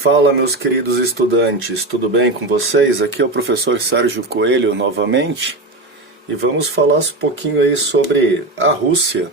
Fala, meus queridos estudantes, tudo bem com vocês? Aqui é o professor Sérgio Coelho novamente e vamos falar um pouquinho aí sobre a Rússia.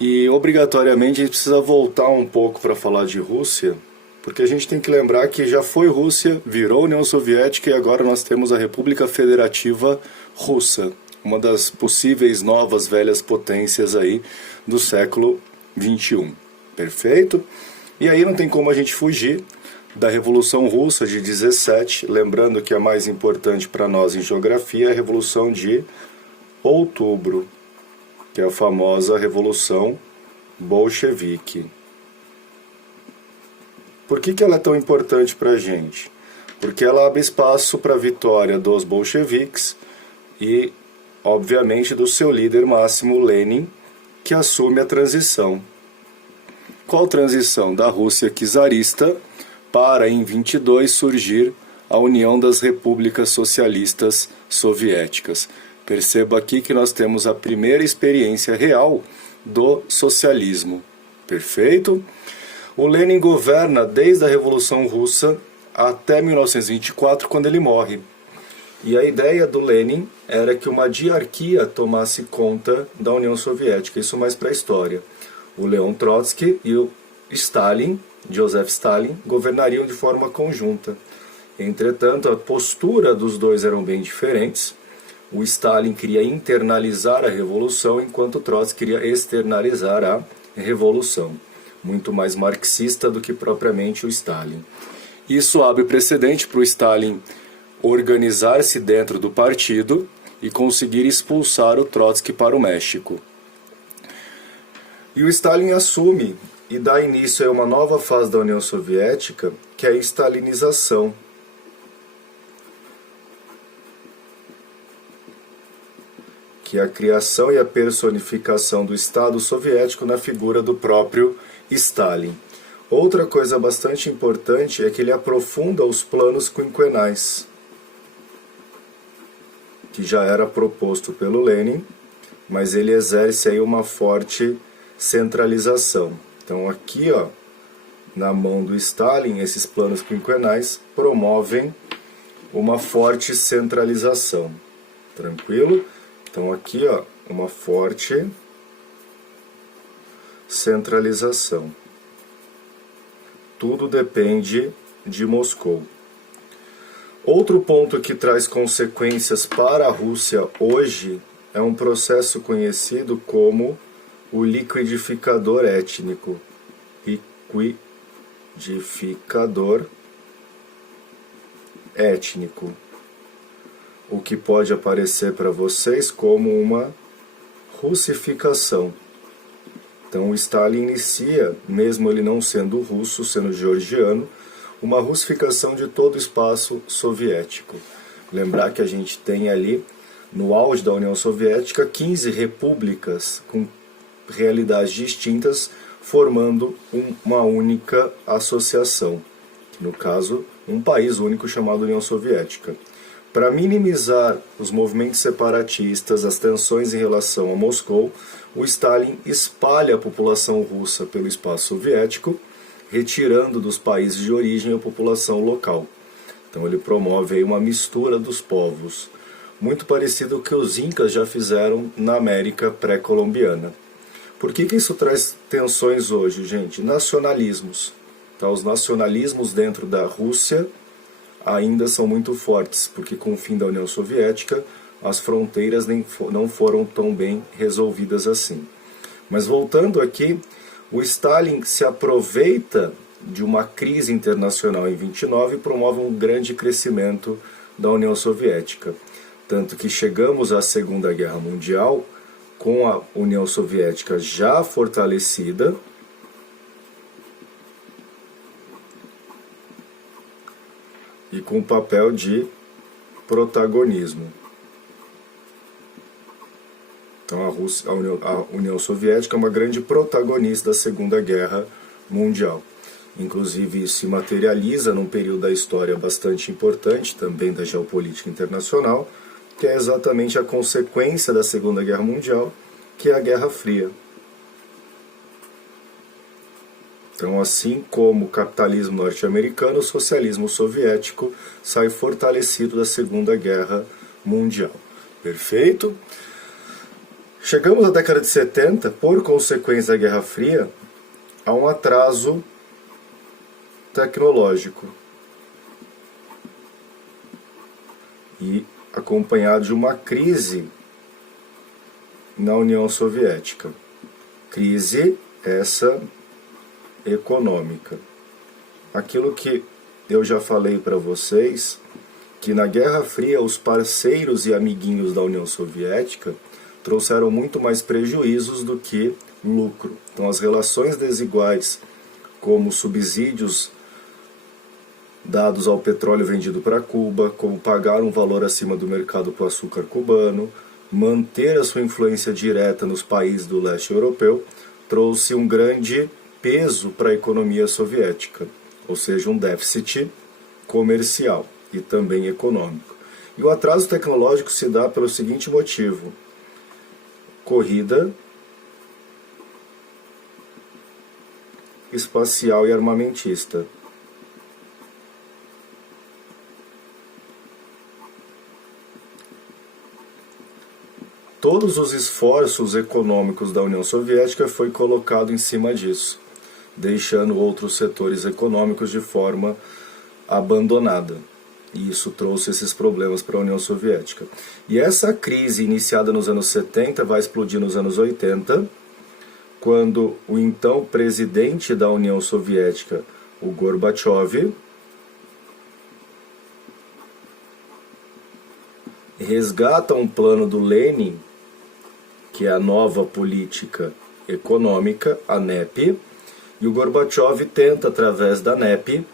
E obrigatoriamente a gente precisa voltar um pouco para falar de Rússia, porque a gente tem que lembrar que já foi Rússia, virou União Soviética e agora nós temos a República Federativa Russa, uma das possíveis novas velhas potências aí do século XXI. Perfeito? E aí não tem como a gente fugir da Revolução Russa de 17, lembrando que a mais importante para nós em geografia é a Revolução de Outubro, que é a famosa Revolução Bolchevique. Por que ela é tão importante para a gente? Porque ela abre espaço para a vitória dos bolcheviques e, obviamente, do seu líder máximo, Lenin, que assume a transição. Qual transição? Da Rússia czarista para, em 22, surgir a União das Repúblicas Socialistas Soviéticas. Perceba aqui que nós temos a primeira experiência real do socialismo. Perfeito? O Lenin governa desde a Revolução Russa até 1924, quando ele morre. E a ideia do Lenin era que uma diarquia tomasse conta da União Soviética. Isso mais para a história. O Leon Trotsky e o Stalin, Joseph Stalin, governariam de forma conjunta. Entretanto, a postura dos dois eram bem diferentes. O Stalin queria internalizar a revolução, enquanto o Trotsky queria externalizar a revolução. Muito mais marxista do que propriamente o Stalin. Isso abre precedente para o Stalin organizar-se dentro do partido e conseguir expulsar o Trotsky para o México. E o Stalin assume e dá início a uma nova fase da União Soviética, que é a stalinização. Que é a criação e a personificação do Estado soviético na figura do próprio Stalin. Outra coisa bastante importante é que ele aprofunda os planos quinquenais, que já era proposto pelo Lenin, mas ele exerce aí uma forte centralização. Então aqui, ó, na mão do Stalin, esses planos quinquenais promovem uma forte centralização. Tranquilo? Então aqui, ó, uma forte centralização. Tudo depende de Moscou. Outro ponto que traz consequências para a Rússia hoje é um processo conhecido como o liquidificador étnico. Liquidificador étnico. O que pode aparecer para vocês como uma russificação. Então o Stalin inicia, mesmo ele não sendo russo, sendo georgiano, uma russificação de todo o espaço soviético. Lembrar que a gente tem ali, no auge da União Soviética, 15 repúblicas com realidades distintas, formando uma única associação, no caso, um país único chamado União Soviética. Para minimizar os movimentos separatistas, as tensões em relação a Moscou, o Stalin espalha a população russa pelo espaço soviético, retirando dos países de origem a população local. Então ele promove aí uma mistura dos povos, muito parecido com o que os incas já fizeram na América pré-colombiana. Por que isso traz tensões hoje, gente? Nacionalismos. Tá? Os nacionalismos dentro da Rússia ainda são muito fortes, porque com o fim da União Soviética, as fronteiras não foram tão bem resolvidas assim. Mas voltando aqui, o Stalin se aproveita de uma crise internacional em 29 e promove um grande crescimento da União Soviética. Tanto que chegamos à Segunda Guerra Mundial com a União Soviética já fortalecida, e com papel de protagonismo. Então a União Soviética é uma grande protagonista da Segunda Guerra Mundial. Inclusive isso se materializa num período da história bastante importante, também da geopolítica internacional, que é exatamente a consequência da Segunda Guerra Mundial, que é a Guerra Fria. Então, assim como o capitalismo norte-americano, o socialismo soviético sai fortalecido da Segunda Guerra Mundial. Perfeito? Chegamos à década de 70, por consequência da Guerra Fria, a um atraso tecnológico e acompanhado de uma crise na União Soviética. Crise essa econômica. Aquilo que eu já falei para vocês, que na Guerra Fria os parceiros e amiguinhos da União Soviética trouxeram muito mais prejuízos do que lucro. Então as relações desiguais, como subsídios dados ao petróleo vendido para Cuba, como pagar um valor acima do mercado para o açúcar cubano, manter a sua influência direta nos países do leste europeu, trouxe um grande peso para a economia soviética, ou seja, um déficit comercial e também econômico. E o atraso tecnológico se dá pelo seguinte motivo: corrida espacial e armamentista. Todos os esforços econômicos da União Soviética foi colocado em cima disso, deixando outros setores econômicos de forma abandonada. E isso trouxe esses problemas para a União Soviética. E essa crise iniciada nos anos 70 vai explodir nos anos 80, quando o então presidente da União Soviética, o Gorbachev, resgata um plano do Lenin, que é a nova política econômica, a NEP, e o Gorbachev tenta, através da NEP,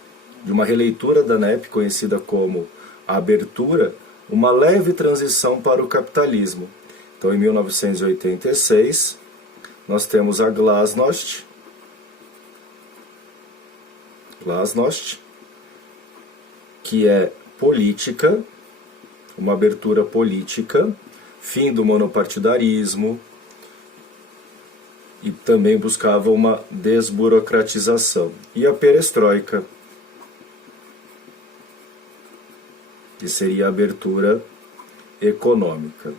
de uma releitura da NEP, conhecida como a abertura, uma leve transição para o capitalismo. Então, em 1986, nós temos a Glasnost, que é política, uma abertura política, fim do monopartidarismo, e também buscava uma desburocratização. E a perestroika, que seria a abertura econômica.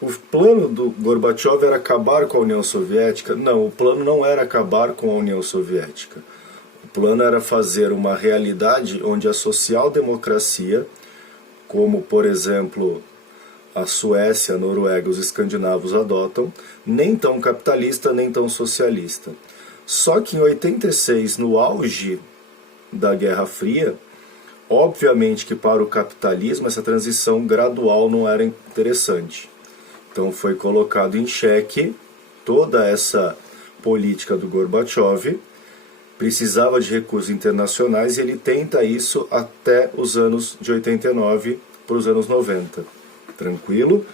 O plano do Gorbachev era acabar com a União Soviética? Não, o plano não era acabar com a União Soviética. O plano era fazer uma realidade onde a social-democracia, como, por exemplo, a Suécia, a Noruega, os escandinavos adotam, nem tão capitalista, nem tão socialista. Só que em 86, no auge da Guerra Fria, obviamente que para o capitalismo essa transição gradual não era interessante. Então foi colocado em xeque toda essa política do Gorbachev, precisava de recursos internacionais e ele tenta isso até os anos de 89 para os anos 90. Tranquilo?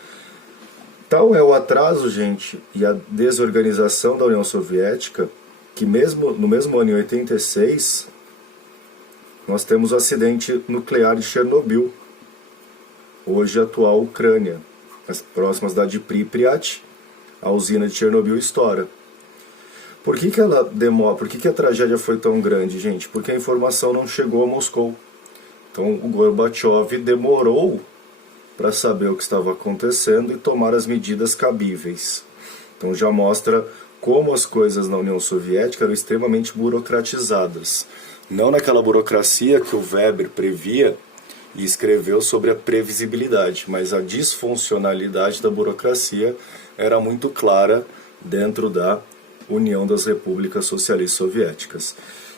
Tal é o atraso, gente, e a desorganização da União Soviética, que mesmo no mesmo ano, em 86, nós temos o acidente nuclear de Chernobyl, hoje a atual Ucrânia, as próximas da de Pripyat, a usina de Chernobyl estoura. Por que ela demora? Por que a tragédia foi tão grande, gente? Porque a informação não chegou a Moscou. Então o Gorbachev demorou para saber o que estava acontecendo e tomar as medidas cabíveis. Então já mostra como as coisas na União Soviética eram extremamente burocratizadas. Não naquela burocracia que o Weber previa e escreveu sobre a previsibilidade, mas a disfuncionalidade da burocracia era muito clara dentro da União das Repúblicas Socialistas Soviéticas.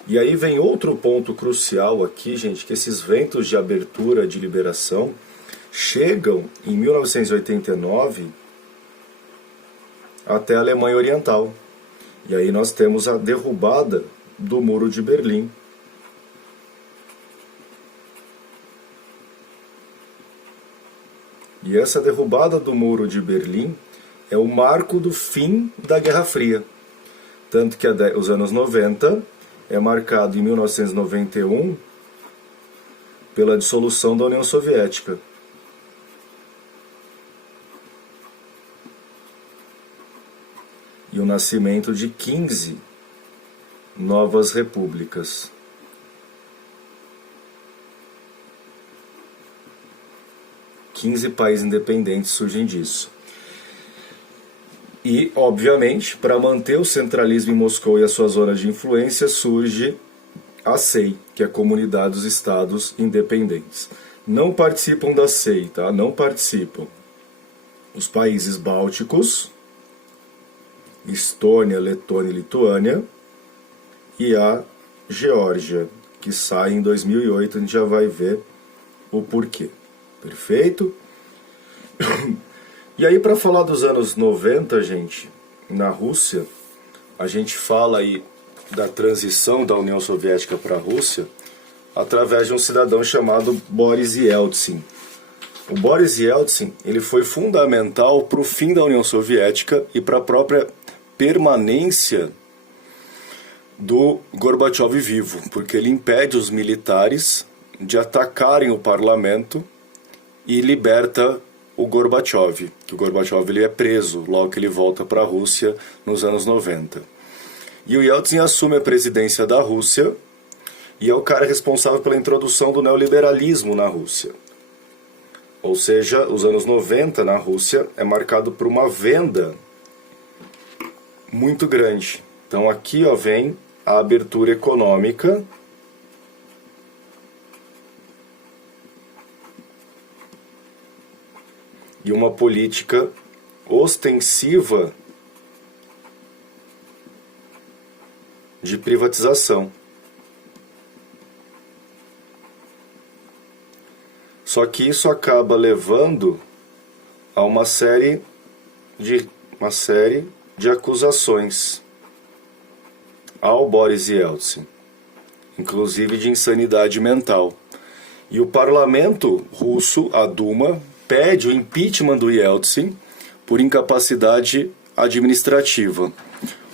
E aí vem outro ponto crucial aqui, gente, que esses ventos de abertura, de liberação, chegam em 1989 até a Alemanha Oriental. E aí nós temos a derrubada do Muro de Berlim. E essa derrubada do Muro de Berlim é o marco do fim da Guerra Fria. Tanto que os anos 90 é marcado em 1991 pela dissolução da União Soviética. e o nascimento de 15 novas repúblicas. Quinze países independentes surgem disso. E, obviamente, para manter o centralismo em Moscou e a sua zona de influência, surge a CEI, que é a Comunidade dos Estados Independentes. Não participam da CEI, tá? Não participam os países bálticos, Estônia, Letônia e Lituânia, e a Geórgia, que sai em 2008, a gente já vai ver o porquê. Perfeito? E aí, para falar dos anos 90, gente, na Rússia, a gente fala aí da transição da União Soviética para a Rússia através de um cidadão chamado Boris Yeltsin. O Boris Yeltsin, ele foi fundamental para o fim da União Soviética e para a própria permanência do Gorbachev vivo, porque ele impede os militares de atacarem o parlamento e liberta o Gorbachev, que o Gorbachev ele é preso logo que ele volta para a Rússia nos anos 90. E o Yeltsin assume a presidência da Rússia e é o cara responsável pela introdução do neoliberalismo na Rússia. Ou seja, os anos 90 na Rússia é marcado por uma venda muito grande. Então aqui vem a abertura econômica e uma política ostensiva de privatização. Só que isso acaba levando a uma série de acusações ao Boris Yeltsin, inclusive de insanidade mental. E o parlamento russo, a Duma, pede o impeachment do Yeltsin por incapacidade administrativa.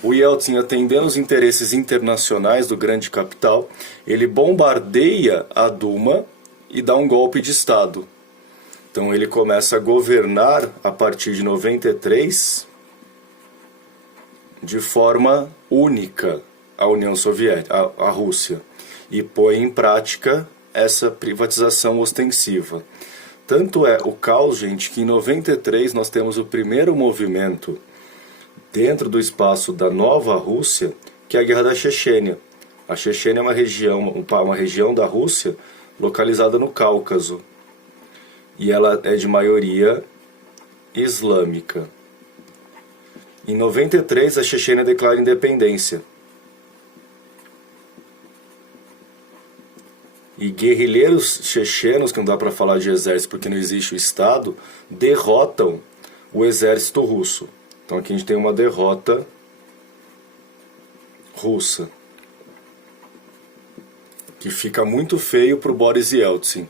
O Yeltsin, atendendo os interesses internacionais do grande capital, ele bombardeia a Duma e dá um golpe de Estado. Então ele começa a governar a partir de 93 de forma única a União Soviética, a Rússia, e põe em prática essa privatização ostensiva. Tanto é o caos, gente, que em 93 nós temos o primeiro movimento dentro do espaço da nova Rússia, que é a Guerra da Chechênia. A Chechênia é uma região da Rússia localizada no Cáucaso. E ela é de maioria islâmica. Em 93, a Chechênia declara independência. E guerrilheiros chechenos, que não dá para falar de exército porque não existe o Estado, derrotam o exército russo. Então aqui a gente tem uma derrota russa, que fica muito feio para o Boris Yeltsin.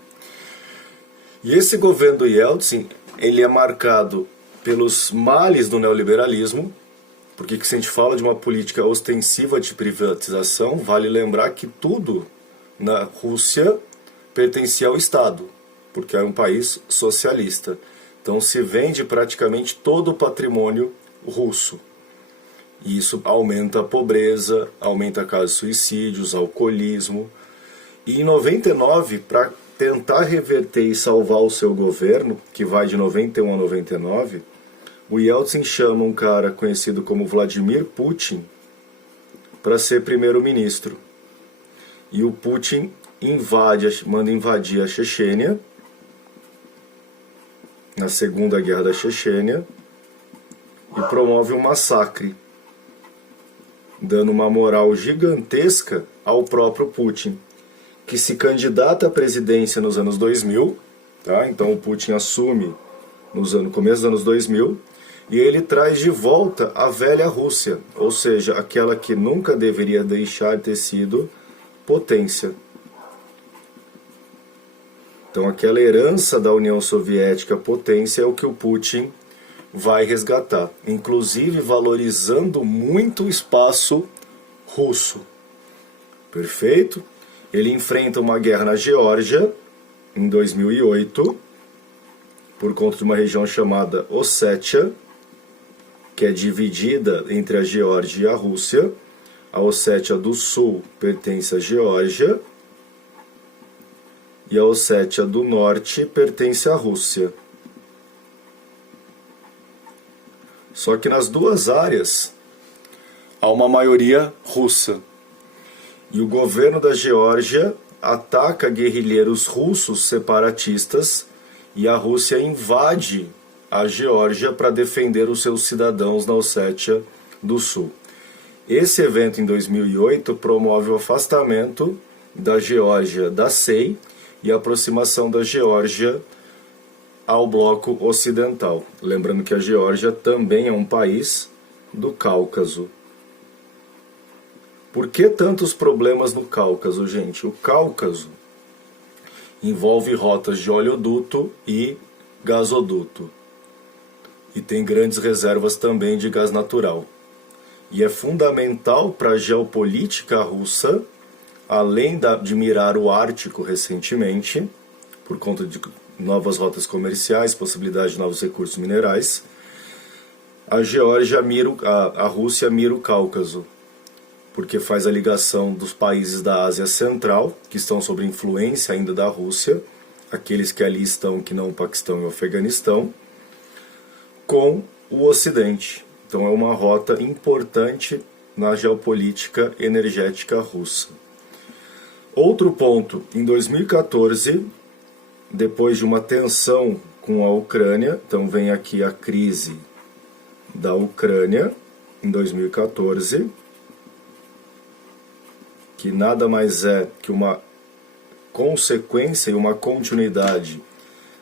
E esse governo do Yeltsin, ele é marcado pelos males do neoliberalismo, porque se a gente fala de uma política ostensiva de privatização, vale lembrar que tudo na Rússia pertencia ao Estado, porque era um país socialista. Então se vende praticamente todo o patrimônio russo. E isso aumenta a pobreza, aumenta casos de suicídios, alcoolismo. E em 99, para tentar reverter e salvar o seu governo, que vai de 91 a 99, o Yeltsin chama um cara conhecido como Vladimir Putin para ser primeiro-ministro. E o Putin manda invadir a Chechênia, na Segunda Guerra da Chechênia, e promove um massacre, dando uma moral gigantesca ao próprio Putin, que se candidata à presidência nos anos 2000, tá? Então o Putin assume no começo dos anos 2000, e ele traz de volta a velha Rússia, ou seja, aquela que nunca deveria deixar de ter sido potência. Então aquela herança da União Soviética, potência, é o que o Putin vai resgatar, inclusive valorizando muito o espaço russo. Perfeito? Ele enfrenta uma guerra na Geórgia, em 2008, por conta de uma região chamada Ossétia, que é dividida entre a Geórgia e a Rússia. A Ossétia do Sul pertence à Geórgia e a Ossétia do Norte pertence à Rússia. Só que nas duas áreas há uma maioria russa. E o governo da Geórgia ataca guerrilheiros russos separatistas e a Rússia invade a Geórgia para defender os seus cidadãos na Ossétia do Sul. Esse evento em 2008 promove o afastamento da Geórgia da CEI e a aproximação da Geórgia ao bloco ocidental. Lembrando que a Geórgia também é um país do Cáucaso. Por que tantos problemas no Cáucaso, gente? O Cáucaso envolve rotas de oleoduto e gasoduto. E tem grandes reservas também de gás natural. E é fundamental para a geopolítica russa, além de mirar o Ártico recentemente, por conta de novas rotas comerciais, possibilidade de novos recursos minerais, a Rússia mira o Cáucaso, porque faz a ligação dos países da Ásia Central, que estão sob influência ainda da Rússia, aqueles que ali estão, que não o Paquistão e o Afeganistão, com o Ocidente. Então é uma rota importante na geopolítica energética russa. Outro ponto, em 2014, depois de uma tensão com a Ucrânia, então vem aqui a crise da Ucrânia, em 2014, que nada mais é que uma consequência e uma continuidade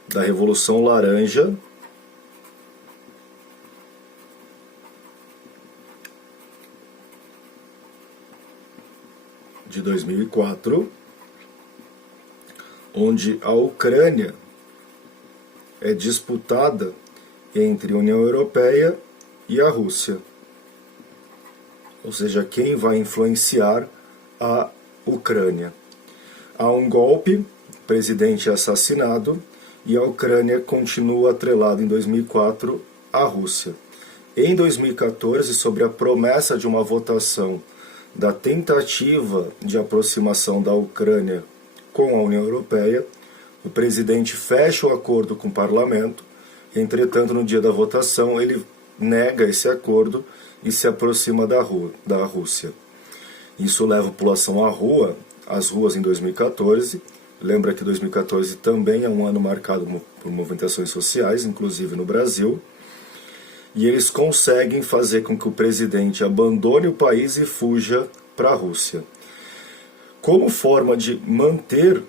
da Revolução Laranja, de 2004, onde a Ucrânia é disputada entre a União Europeia e a Rússia. Ou seja, quem vai influenciar a Ucrânia. Há um golpe, o presidente é assassinado e a Ucrânia continua atrelada em 2004 à Rússia. Em 2014, sobre a promessa de uma votação da tentativa de aproximação da Ucrânia com a União Europeia, o presidente fecha o acordo com o parlamento. Entretanto, no dia da votação, ele nega esse acordo e se aproxima da Rússia. Isso leva a população às ruas em 2014. Lembra que 2014 também é um ano marcado por movimentações sociais, inclusive no Brasil. E eles conseguem fazer com que o presidente abandone o país e fuja para a Rússia. Como forma de manter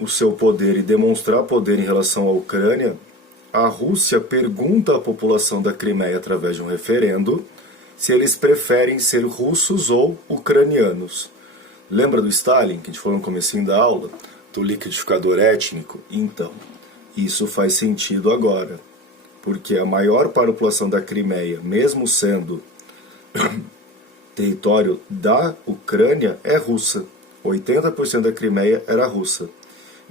o seu poder e demonstrar poder em relação à Ucrânia, a Rússia pergunta à população da Crimeia através de um referendo se eles preferem ser russos ou ucranianos. Lembra do Stalin, que a gente falou no comecinho da aula, do liquidificador étnico? Então, isso faz sentido agora, porque a maior população da Crimeia, mesmo sendo território da Ucrânia, é russa. 80% da Crimeia era russa.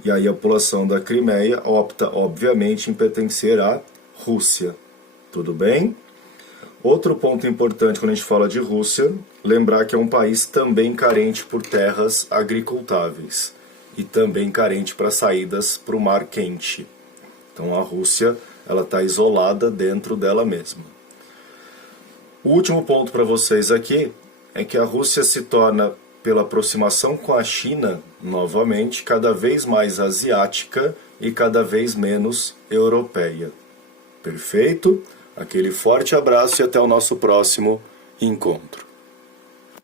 E aí a população da Crimeia opta, obviamente, em pertencer à Rússia. Tudo bem? Outro ponto importante quando a gente fala de Rússia, lembrar que é um país também carente por terras agricultáveis e também carente para saídas para o mar quente. Então a Rússia está isolada dentro dela mesma. O último ponto para vocês aqui é que a Rússia se torna, pela aproximação com a China, novamente, cada vez mais asiática e cada vez menos europeia. Perfeito? Aquele forte abraço e até o nosso próximo encontro.